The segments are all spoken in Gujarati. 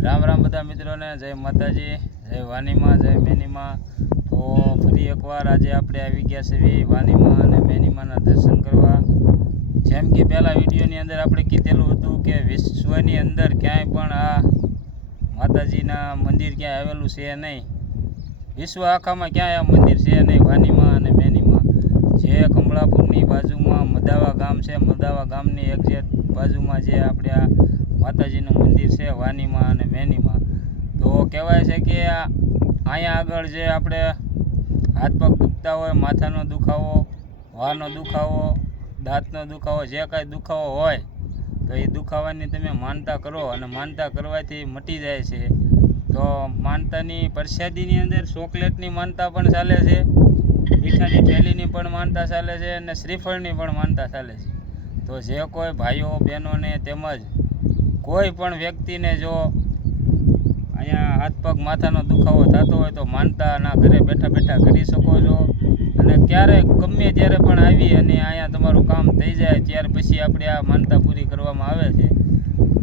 રામ રામ બધા મિત્રોને, જય માતાજી, જય વાનીમાં, જય મેનીમાં। તો ફરી એકવાર આજે આપણે આવી ગયા છીએ વાનીમાં અને મેનીમાના દર્શન કરવા। જેમ કે પહેલા વિડીયોની અંદર આપણે કીધેલું હતું કે વિશ્વની અંદર ક્યાંય પણ આ માતાજીના મંદિર ક્યાંય આવેલું છે નહીં, વિશ્વ આખામાં ક્યાંય આ મંદિર છે નહીં, વાનીમાં અને મેનીમાં। જે કમળાપુરની બાજુમાં મદાવા ગામ છે, મદાવા ગામની એક્ઝેક્ટ બાજુમાં જે આપણે આ માતાજીનું મંદિર છે વાનીમાં અને મેનીમાં। તો કહેવાય છે કે અહીંયા આગળ જે આપણે હાથ પગ દુખતા હોય, માથાનો દુખાવો, વાળનો દુખાવો, દાંતનો દુખાવો, જે કાંઈ દુખાવો હોય તો એ દુખાવાની તમે માનતા કરો અને માનતા કરવાથી મટી જાય છે। તો માનતાની પ્રસાદીની અંદર ચોકલેટની માનતા પણ ચાલે છે, મીઠાની થેલીની પણ માનતા ચાલે છે અને શ્રીફળની પણ માનતા ચાલે છે। તો જે કોઈ ભાઈઓ બહેનોને તેમજ કોઈ પણ વ્યક્તિને જો અહીંયા હાથ પગ માથાનો દુખાવો થતો હોય તો માનતાના ઘરે બેઠા બેઠા કરી શકો છો। અને ક્યારેક ગમે ત્યારે પણ આવી અને અહીંયા તમારું કામ થઈ જાય ત્યાર પછી આપણે આ માનતા પૂરી કરવામાં આવે છે।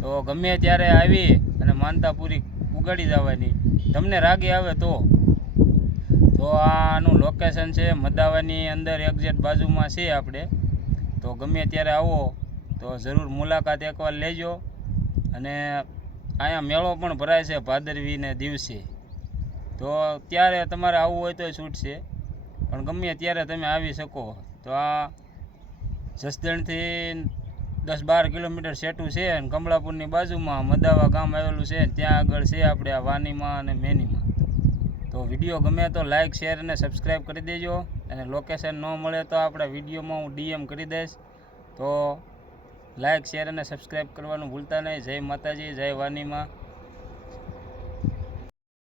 તો ગમે ત્યારે આવી અને માનતા પૂરી ઉગાડી જવાની, તમને રાગે આવે તો આનું લોકેશન છે મદાવાની અંદર એક્ઝેક્ટ બાજુમાં છે આપણે। તો ગમે ત્યારે આવો તો જરૂર મુલાકાત એકવાર લેજો। અને અહીંયા મેળો પણ ભરાય છે ભાદરવીને દિવસે, તો ત્યારે તમારે આવવું હોય તો છૂટશે, પણ ગમે ત્યારે તમે આવી શકો। તો આ જસદણથી 10-12 કિલોમીટર સેટું છે અને કમળાપુરની બાજુમાં મદાવા ગામ આવેલું છે, ત્યાં આગળ છે આપણે આ વાનીમાં અને મેનીમાં। તો વિડીયો ગમે તો લાઇક, શેર અને સબસ્ક્રાઈબ કરી દેજો, અને લોકેશન ન મળે તો આપણા વિડીયોમાં હું DM કરી દઈશ। તો લાઇક, શેર અને સબસ્ક્રાઈબ કરવાનું ભૂલતા નહીં। જય માતાજી, જય વાનીમાં।